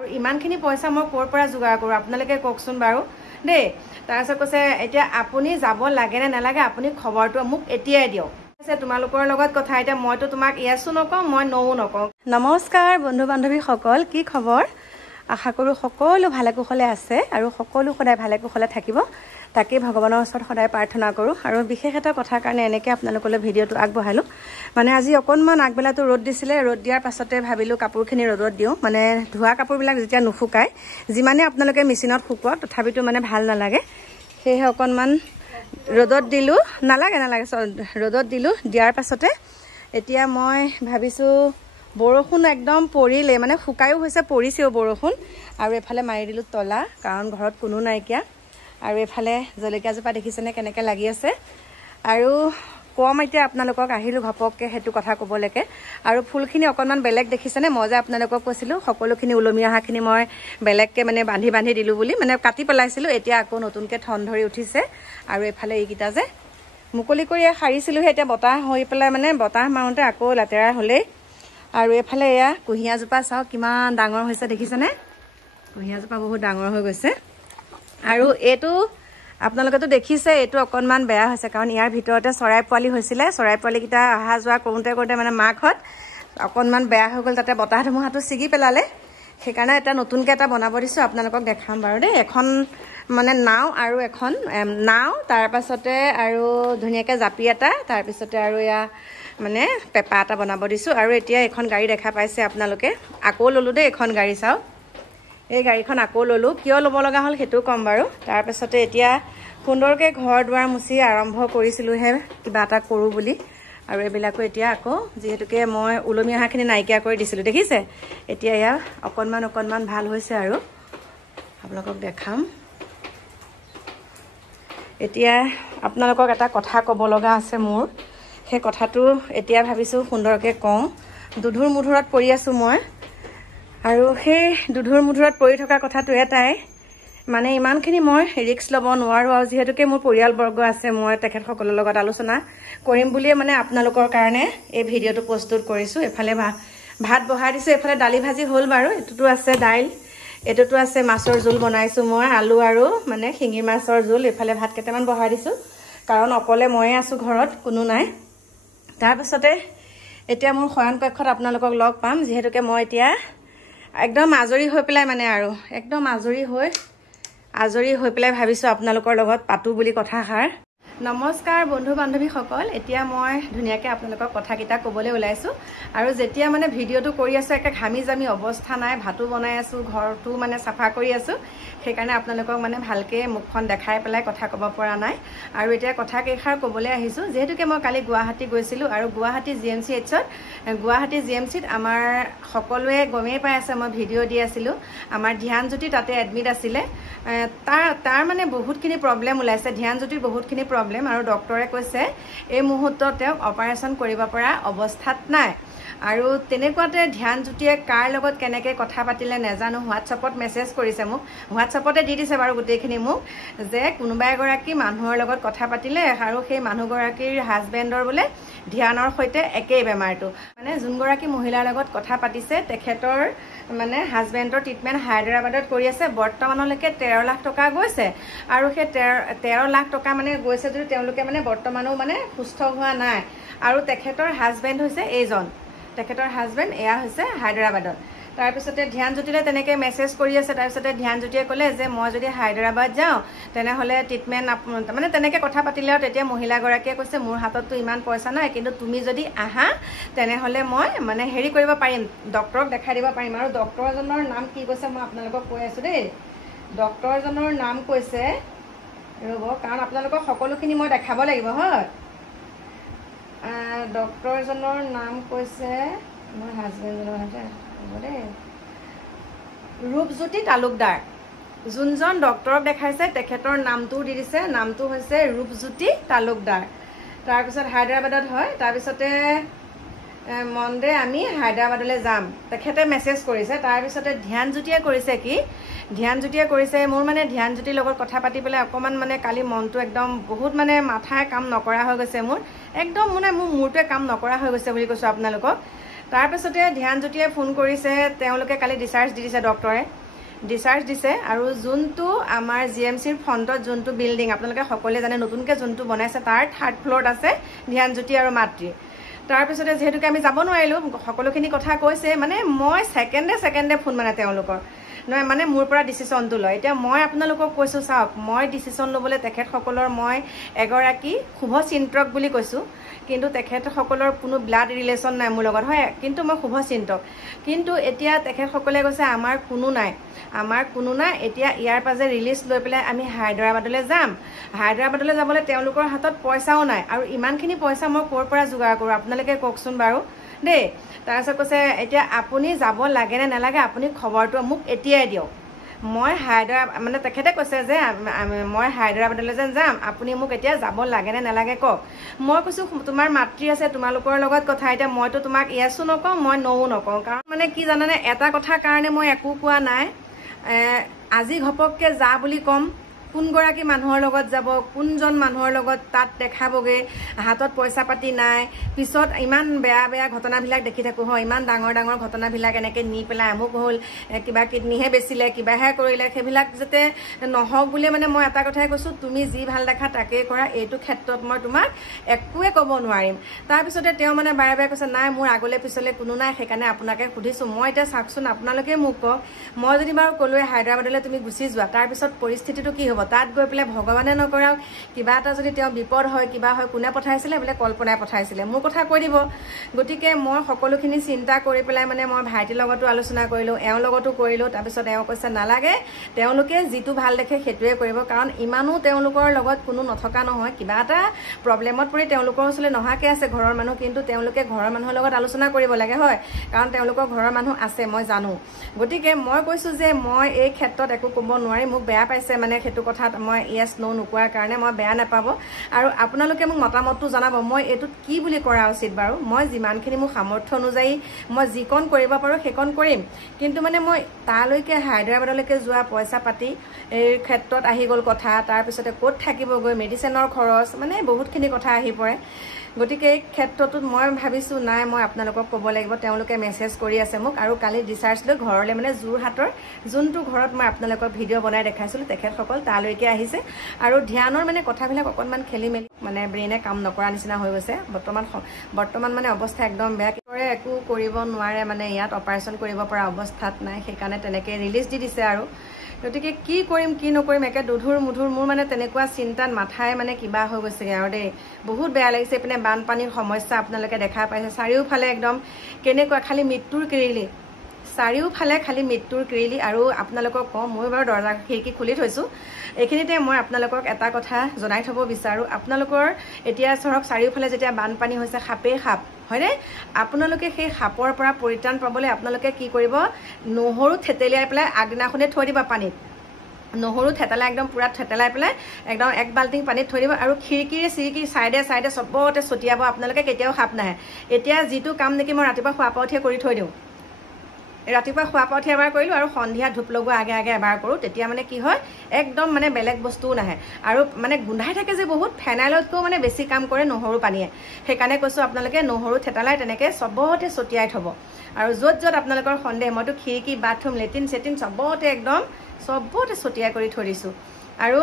আৰু ইমানখিনি পইচা মই ক'ৰ পৰা যোগাৰ কৰোঁ আপোনালোকে কওকচোন বাৰু দেই। তাৰপিছত কৈছে এতিয়া আপুনি যাব লাগে নে নালাগে আপুনি খবৰটো মোক এতিয়াই দিয়ক। তোমালোকৰ লগত কথা, এতিয়া মইতো তোমাক ইয়েছো নকওঁ মই নও নকওঁ। নমস্কাৰ বন্ধু বান্ধৱীসকল, কি খবৰ? আশা কৰোঁ সকলো ভালে কুশলে আছে আৰু সকলো সদায় ভালে কুশলে থাকিব, তাকেই ভগৱানৰ ওচৰত সদায় প্ৰাৰ্থনা কৰোঁ। আৰু বিশেষ এটা কথাৰ কাৰণে এনেকৈ আপোনালোকলৈ ভিডিঅ'টো আগবঢ়ালোঁ। মানে আজি অকণমান আগবেলাটো ৰ'দ দিছিলে, ৰ'দ দিয়াৰ পাছতে ভাবিলোঁ কাপোৰখিনি ৰ'দত দিওঁ। মানে ধোৱা কাপোৰবিলাক যেতিয়া নুশুকায়, যিমানে আপোনালোকে মেচিনত শুকুৱাওক তথাপিতো মানে ভাল নালাগে, সেয়েহে অকণমান ৰ'দত দিলোঁ। নালাগে ৰ'দত দিলোঁ। দিয়াৰ পাছতে এতিয়া মই ভাবিছোঁ বৰষুণ একদম পৰিলে, মানে শুকায়ো হৈছে পৰিছেও বৰষুণ। আৰু এফালে মাৰি দিলোঁ তলা, কাৰণ ঘৰত কোনো নাইকিয়া। আৰু এফালে জলকীয়াজোপা দেখিছেনে কেনেকৈ লাগি আছে। আৰু কম এতিয়া আপোনালোকক আহিলোঁ ঘপককৈ সেইটো কথা ক'বলৈকে। আৰু ফুলখিনি অকণমান বেলেগ দেখিছেনে, মই যে আপোনালোকক কৈছিলোঁ সকলোখিনি ওলমি অহাখিনি মই বেলেগকৈ মানে বান্ধি দিলোঁ বুলি, মানে কাটি পেলাইছিলোঁ, এতিয়া আকৌ নতুনকৈ ঠন ধৰি উঠিছে। আৰু এইফালে এইকেইটা যে মুকলি কৰি সাৰিছিলোঁহে, এতিয়া বতাহ হৈ পেলাই মানে বতাহ মাৰোঁতে আকৌ লেতেৰা হ'লেই। আৰু এইফালে এয়া কুঁহিয়াৰজোপা চাওক কিমান ডাঙৰ হৈছে দেখিছেনে, কুঁহিয়াৰজোপা বহুত ডাঙৰ হৈ গৈছে। আৰু এইটো আপোনালোকেতো দেখিছে, এইটো অকণমান বেয়া হৈছে, কাৰণ ইয়াৰ ভিতৰতে চৰাই পোৱালি হৈছিলে। চৰাই পোৱালিকেইটা অহা যোৱা কৰোঁতে মানে মাকহঁত অকণমান বেয়া হৈ গ'ল, তাতে বতাহ ধুমুহাটো ছিগি পেলালে। সেইকাৰণে এটা নতুনকৈ এটা বনাব দিছোঁ, আপোনালোকক দেখাম বাৰু দেই। এখন মানে নাও আৰু এখন নাও, তাৰপাছতে আৰু ধুনীয়াকৈ জাপি এটা, তাৰপিছতে আৰু এয়া মানে পেপা এটা বনাব দিছোঁ। আৰু এতিয়া এখন গাড়ী দেখা পাইছে আপোনালোকে, আকৌ ল'লোঁ দেই এখন গাড়ী। চাওক এই গাড়ীখন আকৌ ল'লোঁ, কিয় ল'ব লগা হ'ল সেইটোও ক'ম বাৰু। তাৰপিছতে এতিয়া সুন্দৰকৈ ঘৰ দুৱাৰ মুচি আৰম্ভ কৰিছিলোঁহে কিবা এটা কৰোঁ বুলি। আৰু এইবিলাকো এতিয়া আকৌ যিহেতুকে মই ওলমি অহাখিনি নাইকিয়া কৰি দিছিলোঁ দেখিছে, এতিয়া এয়া অকণমান ভাল হৈছে আৰু আপোনালোকক দেখাম। এতিয়া আপোনালোকক এটা কথা ক'ব লগা আছে মোৰ, সেই কথাটো এতিয়া ভাবিছোঁ সুন্দৰকৈ কওঁ। দুধুৰ মুধুৰত পৰি আছোঁ মই, আৰু সেই দুধুৰ মুধুৰত পৰি থকা কথাটো এটাই, মানে ইমানখিনি মই ৰিস্ক ল'ব নোৱাৰোঁ। আৰু যিহেতুকে মোৰ পৰিয়ালবৰ্গ আছে, মই তেখেতসকলৰ লগত আলোচনা কৰিম বুলিয়ে মানে আপোনালোকৰ কাৰণে এই ভিডিঅ'টো প্ৰস্তুত কৰিছোঁ। এফালে ভাত বহাই দিছোঁ, এইফালে দালি ভাজি হ'ল বাৰু, এইটোতো আছে দাইল, এইটোতো আছে মাছৰ জোল বনাইছোঁ মই, আলু আৰু মানে শিঙি মাছৰ জোল। এইফালে ভাত কেইটামান বহাই দিছোঁ, কাৰণ অকলে ময়ে আছোঁ ঘৰত, কোনো নাই। তাৰপিছতে এতিয়া মোৰ শয়নকক্ষত আপোনালোকক লগ পাম, যিহেতুকে মই এতিয়া একদম আজৰি হৈ পেলাই মানে আৰু একদম আজৰি হৈ পেলাই ভাবিছোঁ আপোনালোকৰ লগত পাতোঁ বুলি কথাষাৰ। নমস্কাৰ বন্ধু বান্ধৱীসকল, এতিয়া মই ধুনীয়াকৈ আপোনালোকক কথাকেইটা ক'বলৈ ওলাইছোঁ। আৰু যেতিয়া মানে ভিডিঅ'টো কৰি আছোঁ একে ঘামি জামি অৱস্থা নাই, ভাতো বনাই আছোঁ, ঘৰটো মানে চাফা কৰি আছোঁ, সেইকাৰণে আপোনালোকক মানে ভালকৈ মুখখন দেখাই পেলাই কথা ক'ব পৰা নাই। আৰু এতিয়া কথা কেইষাৰ ক'বলৈ আহিছোঁ, যিহেতুকে মই কালি গুৱাহাটী গৈছিলোঁ। আৰু গুৱাহাটী GMCত আমাৰ সকলোৱে গমেই পাই আছে, মই ভিডিঅ' দি আছিলোঁ, আমাৰ ধ্যানজ্যোতি তাতে এডমিট আছিলে। তাৰ মানে বহুতখিনি প্ৰব্লেম ওলাইছে, ধ্যানজ্যোতিৰ বহুতখিনি প্ৰব্লেম। আৰু ডক্টৰে কৈছে এই মুহূৰ্তত তেওঁক অপাৰেশ্যন কৰিব পৰা অৱস্থাত নাই। আৰু তেনেকুৱাতে ধ্যানজ্যোতিয়ে কাৰ লগত কেনেকৈ কথা পাতিলে নাজানো, হোৱাটছআপত মেছেজ কৰিছে মোক, হোৱাটছআপতে দি দিছে বাৰু গোটেইখিনি মোক, যে কোনোবা এগৰাকী মানুহৰ লগত কথা পাতিলে আৰু সেই মানুহগৰাকীৰ হাজবেণ্ডৰ বোলে ধ্যানৰ সৈতে একেই বেমাৰটো। মানে যোনগৰাকী মহিলাৰ লগত কথা পাতিছে তেখেতৰ মানে হাজবেণ্ডৰ ট্ৰিটমেণ্ট হায়দৰাবাদত কৰি আছে, বৰ্তমানলৈকে 13 লাখ টকা গৈছে। আৰু সেই 13 লাখ টকা মানে গৈছে যদি তেওঁলোকে মানে বৰ্তমানো মানে সুস্থ হোৱা নাই। আৰু তেখেতৰ হাজবেণ্ড হৈছে এইজন, তেখেতৰ হাজবেণ্ড এয়া হৈছে হায়দৰাবাদত। তাৰপিছতে ধ্যানজ্যোতিলৈ তেনেকৈ মেছেজ কৰি আছে। তাৰপিছতে ধ্যানজ্যোতিয়ে ক'লে যে মই যদি হায়দৰাবাদ যাওঁ তেনেহ'লে ট্ৰিটমেণ্ট মানে তেনেকৈ কথা পাতিলে। আৰু তেতিয়া মহিলাগৰাকীয়ে কৈছে মোৰ হাতততো ইমান পইচা নাই, কিন্তু তুমি যদি আহা তেনেহ'লে মই মানে হেৰি কৰিব পাৰিম, ডক্টৰক দেখাই দিব পাৰিম। আৰু ডক্টৰজনৰ নাম কি কৈছে মই আপোনালোকক কৈ আছোঁ দেই। ডক্টৰজনৰ নাম কৈছে, ৰ'ব কাৰণ আপোনালোকক সকলোখিনি মই দেখাব লাগিব হয়। ডক্টৰজনৰ নাম কৈছে, মোৰ হাজবেণ্ডজনৰ হ'ব দেই, ৰূপজ্যোতি তালুকদাৰ। যোনজন ডক্টৰক দেখাইছে তেখেতৰ নামটোও দি দিছে, নামটো হৈছে ৰূপজ্যোতি তালুকদাৰ। তাৰপিছত হায়দৰাবাদত হয়। তাৰপিছতে মনডে আমি হায়দৰাবাদলৈ যাম, তেখেতে মেছেজ কৰিছে। তাৰপিছতে ধ্যানজ্যোতিয়ে কৰিছে কি, ধ্যানজ্যোতিয়ে কৰিছে মোৰ মানে ধ্যানজ্যোতিৰ লগত কথা পাতি পেলাই অকণমান মানে কালি মনটো একদম বহুত মানে মাথাই কাম নকৰা হৈ গৈছে মোৰ, একদম মানে মোৰ মূৰটোৱে কাম নকৰা হৈ গৈছে বুলি কৈছোঁ আপোনালোকক। তাৰপিছতে ধ্যানজ্যোতিয়ে ফোন কৰিছে, তেওঁলোকে কালি ডিচাৰ্জ দি দিছে, ডক্টৰে ডিচাৰ্জ দিছে। আৰু যোনটো আমাৰ জিএমচিৰ ফ্ৰণ্টত যোনটো বিল্ডিং আপোনালোকে সকলোৱে জানে, নতুনকৈ যোনটো বনাইছে তাৰ 3rd ফ্ল'ৰত আছে ধ্যানজ্যোতি আৰু মাতৃ। তাৰপিছতে যিহেতুকে আমি যাব নোৱাৰিলোঁ, সকলোখিনি কথা কৈছে, মানে মই ছেকেণ্ডে ফোন মানে তেওঁলোকৰ নহয়, মানে মোৰ পৰা ডিচিশ্যনটো লয়। এতিয়া মই আপোনালোকক কৈছোঁ, চাওক, মই ডিচিশ্যন ল'বলৈ তেখেতসকলৰ মই এগৰাকী শুভচিন্তক বুলি কৈছোঁ, কিন্তু তেখেতসকলৰ কোনো ব্লাড ৰিলেশ্যন নাই মোৰ লগত, হয়, কিন্তু মই শুভচিন্তক। কিন্তু এতিয়া তেখেতসকলে কৈছে আমাৰ কোনো নাই। এতিয়া ইয়াৰ পৰা যে ৰিলিজ লৈ পেলাই আমি হায়দৰাবাদলৈ যাম, হায়দৰাবাদলৈ যাবলৈ তেওঁলোকৰ হাতত পইচাও নাই। আৰু ইমানখিনি পইচা মই ক'ৰ পৰা যোগাৰ কৰোঁ আপোনালোকে কওকচোন বাৰু দেই। তাৰপিছত কৈছে এতিয়া আপুনি যাব লাগে নে নালাগে আপুনি খবৰটো মোক এতিয়াই দিয়ক। মই হায়দৰাবাদ মানে তেখেতে কৈছে যে মই হায়দৰাবাদলৈ যেন যাম, আপুনি মোক এতিয়া যাব লাগে নে নালাগে কওক। মই কৈছোঁ তোমাৰ মাতৃ আছে, তোমালোকৰ লগত কথা, এতিয়া মইতো তোমাক ইয়েছো নকওঁ, মই নও নকওঁ। কাৰণ মানে কি জানানে, এটা কথাৰ কাৰণে মই একো কোৱা নাই। আজি ঘপককৈ যা বুলি ক'ম, কোনগৰাকী মানুহৰ লগত যাব, কোনজন মানুহৰ লগত তাত দেখাবগৈ, হাতত পইচা পাতি নাই, পিছত ইমান বেয়া ঘটনাবিলাক দেখি থাকোঁ, হয়, ইমান ডাঙৰ ঘটনাবিলাক এনেকৈ নি পেলাই আমুক হ'ল, কিবা কিডনীহে বেচিলে, কিবাহে কৰিলে, সেইবিলাক যাতে নহওক বুলি মানে মই এটা কথাই কৈছোঁ, তুমি যি ভাল দেখা তাকেই কৰা, এইটো ক্ষেত্ৰত মই তোমাক একোৱে ক'ব নোৱাৰিম। তাৰপিছতে তেওঁ মানে বাৰে কৈছে নাই মোৰ আগলৈ পিছলৈ কোনো নাই, সেইকাৰণে আপোনাকে সুধিছোঁ। মই এতিয়া চাওকচোন, আপোনালোকে মোক কওক, মই যদি বাৰু ক'লোৱে হায়দৰাবাদলৈ তুমি গুচি যোৱা, তাৰপিছত পৰিস্থিতিটো কি হ'ব? তাত গৈ পেলাই ভগৱানে নকৰাওক কিবা এটা যদি তেওঁ বিপদ হয়, কিবা হয়, কোনে পঠাইছিলে বোলে কল্পনাই পঠাইছিলে, মোৰ কথা কৈ দিব। গতিকে মই সকলোখিনি চিন্তা কৰি পেলাই মানে মই ভাইটিৰ লগতো আলোচনা কৰিলোঁ, এওঁৰ লগতো কৰিলোঁ। তাৰপিছত এওঁ কৈছে নালাগে, তেওঁলোকে যিটো ভাল দেখে সেইটোৱে কৰিব, কাৰণ ইমানো তেওঁলোকৰ লগত কোনো নথকা নহয়, কিবা এটা প্ৰব্লেমত পৰি তেওঁলোকৰ ওচৰলৈ নহাকৈ আছে ঘৰৰ মানুহ, কিন্তু তেওঁলোকে ঘৰৰ মানুহৰ লগত আলোচনা কৰিব লাগে, হয়, কাৰণ তেওঁলোকৰ ঘৰৰ মানুহ আছে মই জানো। গতিকে মই কৈছোঁ যে মই এই ক্ষেত্ৰত একো ক'ব নোৱাৰিম, মোক বেয়া পাইছে মানে সেইটো কথাত মই ইয়েছ ন' নোকোৱাৰ কাৰণে মই বেয়া নাপাব। আৰু আপোনালোকে মোক মতামতটো জনাব, মই এইটোত কি বুলি কৰা উচিত বাৰু। মই যিমানখিনি মোৰ সামৰ্থ্য অনুযায়ী মই যিকণ কৰিব পাৰোঁ সেইকণ কৰিম, কিন্তু মানে মই তালৈকে হায়দৰাবাদলৈকে যোৱা পইচা পাতি এই ক্ষেত্ৰত আহি গ'ল কথা, তাৰপিছতে ক'ত থাকিবগৈ, মেডিচিনৰ খৰচ, মানে বহুতখিনি কথা আহি পৰে। গতিকে এই ক্ষেত্ৰটোত মই ভাবিছোঁ নাই, মই আপোনালোকক ক'ব লাগিব। তেওঁলোকে মেছেজ কৰি আছে মোক, আৰু কালি ডিচাৰ্জ লৈ ঘৰলৈ মানে যোৰহাটৰ যোনটো ঘৰত মই আপোনালোকক ভিডিঅ' বনাই দেখাইছিলোঁ তেখেতসকল তালৈকে আহিছে। আৰু ধ্যানৰ মানে কথাবিলাক অকণমান খেলি মেলি, মানে ব্ৰেইনে কাম নকৰা নিচিনা হৈ গৈছে বৰ্তমান মানে অৱস্থা একদম বেয়া, একো কৰিব নোৱাৰে, মানে ইয়াত অপাৰেশ্যন কৰিব পৰা অৱস্থাত নাই, সেইকাৰণে তেনেকৈ ৰিলিজ দি দিছে। আৰু গতিকে কি কৰিম কি নকৰিম একে দুধুৰ মুধুৰ, মোৰ মানে তেনেকুৱা চিন্তাত মাথাই মানে কিবা হৈ গৈছেগৈ আৰু দেই, বহুত বেয়া লাগিছে। এইপিনে বানপানীৰ সমস্যা আপোনালোকে দেখা পাইছে, চাৰিওফালে একদম কেনেকুৱা খালী মৃত্যুৰ কিৰিলি, চাৰিওফালে খালী মৃত্যুৰ কিৰিলি। আৰু আপোনালোকক কওঁ, মই বাৰু দৰ্জা খিৰিকী খুলি থৈছোঁ, এইখিনিতে মই আপোনালোকক এটা কথা জনাই থ'ব বিচাৰোঁ। আপোনালোকৰ এতিয়া ধৰক চাৰিওফালে যেতিয়া বানপানী হৈছে, সাপেই সাপ, হয়নে? আপোনালোকে সেই সাপৰ পৰা পৰিত্ৰাণ পাবলৈ আপোনালোকে কি কৰিব, নহৰু থেতেলিয়াই পেলাই আগদিনাখনে থৈ দিবা পানীত, নহৰু থেতেলাই একদম পূৰা থেতেলাই পেলাই একদম 1 বাল্টিং পানীত থৈ দিব, আৰু খিৰিকীৰে চিৰিকীৰ চাইডে চবতে ছটিয়াব, আপোনালোকে কেতিয়াও সাপ নাহে। এতিয়া যিটো কাম নেকি মই ৰাতিপুৱা শোৱাৰ পৰা উঠিয়ে কৰি থৈ দিওঁ, ৰাতিপুৱা শোৱাৰ পৰা উঠি এবাৰ কৰিলোঁ, আৰু সন্ধিয়া ধূপ লগোৱা আগে এবাৰ কৰোঁ, তেতিয়া মানে কি হয় একদম মানে বেলেগ বস্তুও নাহে, আৰু মানে গোন্ধাই থাকে যে বহুত, ফেনাইলতকৈও মানে বেছি কাম কৰে নহৰু পানীয়ে। সেইকাৰণে কৈছোঁ আপোনালোকে নহৰু থেতেলাই তেনেকৈ চবতে ছটিয়াই থ'ব। আৰু য'ত আপোনালোকৰ সন্দেহ, মইতো খিৰিকী, বাথৰুম, লেট্ৰিন চেট্ৰিন চবতে একদম চবতে ছটিয়াই কৰি থৈ দিছোঁ। আৰু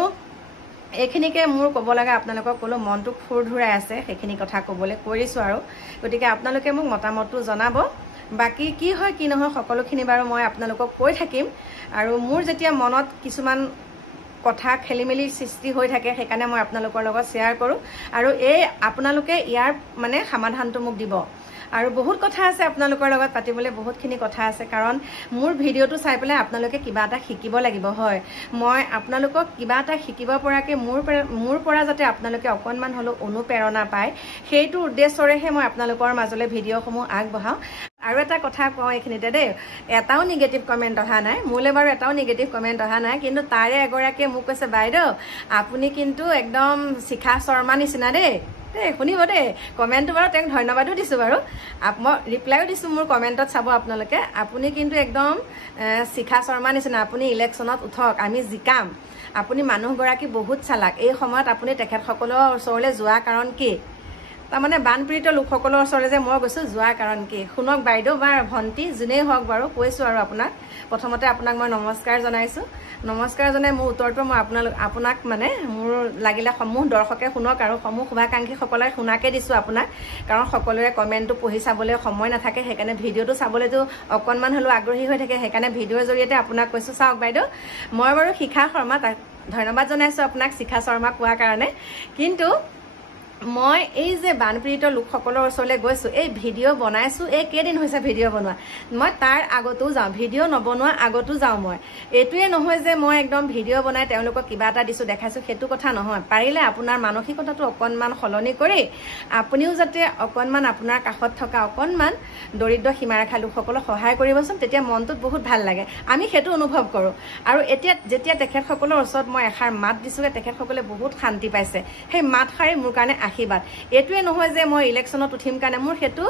এইখিনিকে মোৰ ক'ব লগা আপোনালোকক ক'লোঁ, মনটো খুৰ ধুৰাই আছে, সেইখিনি কথা ক'বলৈ কৰিছোঁ। আৰু গতিকে আপোনালোকে মোক মতামতটো জনাব, বাকী কি হয় কি নহয় সকলোখিনি বাৰু মই আপোনালোকক কৈ থাকিম। আৰু মোৰ যেতিয়া মনত কিছুমান কথা খেলি মেলি সৃষ্টি হৈ থাকে, সেইকাৰণে মই আপোনালোকৰ লগত শ্বেয়াৰ কৰোঁ, আৰু আপোনালোকে ইয়াৰ মানে সমাধানটো মোক দিব। আৰু বহুত কথা আছে আপোনালোকৰ লগত পাতিবলৈ, বহুতখিনি কথা আছে, কাৰণ মোৰ ভিডিঅ'টো চাই পেলাই আপোনালোকে কিবা এটা শিকিব লাগিব, হয়। মই আপোনালোকক কিবা এটা শিকিব পৰাকৈ মোৰ পৰা যাতে আপোনালোকে অকণমান হ'লেও অনুপ্ৰেৰণা পায়, সেইটো উদ্দেশ্যৰেহে মই আপোনালোকৰ মাজলৈ ভিডিঅ'সমূহ আগবঢ়াওঁ। আৰু এটা কথা কওঁ এইখিনিতে দেই, এটাও নিগেটিভ কমেণ্ট অহা নাই, মোলৈ বাৰু এটাও নিগেটিভ কমেণ্ট অহা নাই, কিন্তু তাৰে এগৰাকীয়ে মোক কৈছে বাইদেউ আপুনি কিন্তু একদম শিখা শৰ্মা নিচিনা দেই, শুনিব দেই। কমেণ্টটো বাৰু তেওঁক ধন্যবাদো দিছোঁ বাৰু, মই ৰিপ্লাইও দিছোঁ মোৰ কমেণ্টত, চাব আপোনালোকে। আপুনি কিন্তু একদম শিখা শৰ্মা নিচিনা, আপুনি ইলেকশ্যনত উঠক, আমি জিকাম। আপুনি মানুহগৰাকী বহুত চালাক, এই সময়ত আপুনি তেখেতসকলৰ ওচৰলৈ যোৱা কাৰণ কি? তাৰমানে বানপীড়িত লোকসকলৰ ওচৰলৈ যে মই গৈছোঁ যোৱাৰ কাৰণ কি শুনক বাইদেউ বা ভণ্টি যোনেই হওক বাৰু কৈছোঁ আৰু প্ৰথমতে আপোনাক মই নমস্কাৰ জনাইছোঁ নমস্কাৰ জনাই মোৰ উত্তৰটো মই আপোনাক মানে মোৰ লাগিলে সমূহ দৰ্শকে শুনক আৰু সমূহ শুভাকাংক্ষীসকলে শুনাকে দিছোঁ আপোনাক কাৰণ সকলোৰে কমেণ্টটো পঢ়ি চাবলৈ সময় নাথাকে সেইকাৰণে ভিডিঅ'টো চাবলৈতো অকণমান হ'লেও আগ্ৰহী হৈ থাকে সেইকাৰণে ভিডিঅ'ৰ জৰিয়তে আপোনাক কৈছোঁ চাওক বাইদেউ মই বাৰু শিখা শৰ্মা তাক ধন্যবাদ জনাইছোঁ আপোনাক শিখা শৰ্মা কোৱাৰ কাৰণে কিন্তু মই এই যে বানপীড়িত লোকসকলৰ ওচৰলৈ গৈছোঁ এই ভিডিঅ' বনাইছোঁ এই কেইদিন হৈছে ভিডিঅ' বনোৱা মই তাৰ আগতেও যাওঁ ভিডিঅ' নবনোৱা আগতো যাওঁ মই এইটোৱে নহয় যে মই একদম ভিডিঅ' বনাই তেওঁলোকক কিবা এটা দিছোঁ দেখাইছোঁ সেইটো কথা নহয় পাৰিলে আপোনাৰ মানসিকতাটো অকণমান সলনি কৰি আপুনিও যাতে অকণমান আপোনাৰ কাষত থকা অকণমান দৰিদ্ৰ সীমাৰেখা লোকসকলক সহায় কৰিবচোন তেতিয়া মনটোত বহুত ভাল লাগে আমি সেইটো অনুভৱ কৰোঁ আৰু এতিয়া যেতিয়া তেখেতসকলৰ ওচৰত মই এষাৰ মাত দিছোঁগৈ তেখেতসকলে বহুত শান্তি পাইছে সেই মাতষাৰি মোৰ কাৰণে আশীৰ্বাদ এইটোৱে নহয় যে মই ইলেকশ্যনত উঠিম কাৰণে মোৰ সেইটো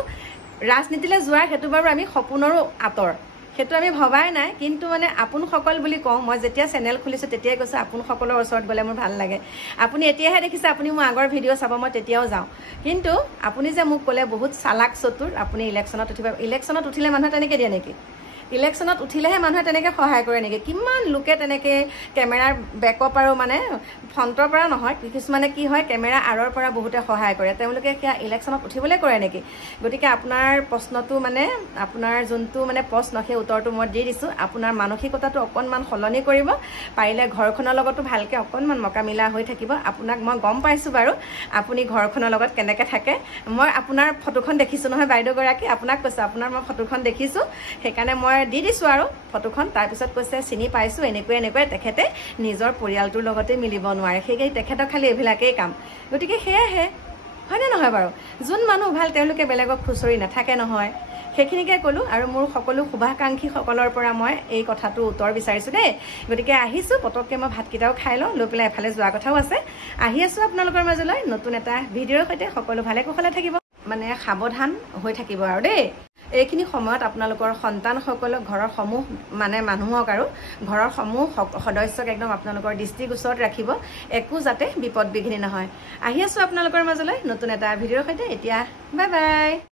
ৰাজনীতিলৈ যোৱাৰ সেইটো বাৰু আমি সপোনৰো আঁতৰ সেইটো আমি ভবাই নাই কিন্তু মানে আপোনসকল বুলি কওঁ মই যেতিয়া চেনেল খুলিছোঁ তেতিয়াই কৈছোঁ আপোনসকলৰ ওচৰত গ'লে মোৰ ভাল লাগে আপুনি এতিয়াহে দেখিছে আপুনি মোৰ আগৰ ভিডিঅ' চাব মই তেতিয়াও যাওঁ কিন্তু আপুনি যে মোক ক'লে বহুত চালাক চতুৰ আপুনি ইলেকশ্যনত উঠিব ইলেকশ্যনত উঠিলে মানুহে তেনেকৈ দিয়ে নেকি ইলেকশ্যনত উঠিলেহে মানুহে তেনেকৈ সহায় কৰে নেকি কিমান লোকে তেনেকৈ কেমেৰাৰ বেকৰ পৰাও মানে ফ্ৰণ্টৰ পৰা নহয় কিছুমানে কি হয় কেমেৰা আঁৰৰ পৰা বহুতে সহায় কৰে তেওঁলোকে সেয়া ইলেকশ্যনত উঠিবলৈ কৰে নেকি গতিকে আপোনাৰ প্ৰশ্নটো মানে আপোনাৰ যোনটো মানে প্ৰশ্ন সেই উত্তৰটো মই দি দিছোঁ আপোনাৰ মানসিকতাটো অকণমান সলনি কৰিব পাৰিলে ঘৰখনৰ লগতো ভালকৈ অকণমান মকামিলা হৈ থাকিব আপোনাক মই গম পাইছোঁ বাৰু আপুনি ঘৰখনৰ লগত কেনেকৈ থাকে মই আপোনাৰ ফটোখন দেখিছোঁ নহয় বাইদেউগৰাকী আপোনাক কৈছোঁ আপোনাৰ মই ফটোখন দেখিছোঁ সেইকাৰণে মই দি দিছোঁ আৰু ফটোখন তাৰপিছত কৈছে চিনি পাইছোঁ এনেকৈ তেখেতে নিজৰ পৰিয়ালটোৰ লগতে মিলিব নোৱাৰে সেইকাৰণে তেখেতক খালি এইবিলাকেই কাম গতিকে সেয়াহে হয়নে নহয় বাৰু যোন মানুহ ভাল তেওঁলোকে বেলেগক খুচৰি নাথাকে নহয় সেইখিনিকে ক'লোঁ আৰু মোৰ সকলো শুভাকাংক্ষীসকলৰ পৰা মই এই কথাটো উত্তৰ বিচাৰিছোঁ দেই গতিকে আহিছোঁ পটককৈ মই ভাতকেইটাও খাই লওঁ লৈ পেলাই এফালে যোৱা কথাও আছে আহি আছোঁ আপোনালোকৰ মাজলৈ নতুন এটা ভিডিঅ'ৰ সৈতে সকলো ভালে কুশলে থাকিব মানে সাৱধান হৈ থাকিব আৰু দেই এইখিনি সময়ত আপোনালোকৰ সন্তানসকলক ঘৰৰ সমূহ মানে মানুহক আৰু ঘৰৰ সমূহ সদস্যক একদম আপোনালোকৰ দৃষ্টিগোচৰত ৰাখিব একো যাতে বিপদ বিঘিনি নহয় আহি আছোঁ আপোনালোকৰ মাজলৈ নতুন এটা ভিডিঅ'ৰ সৈতে এতিয়া বাই বাই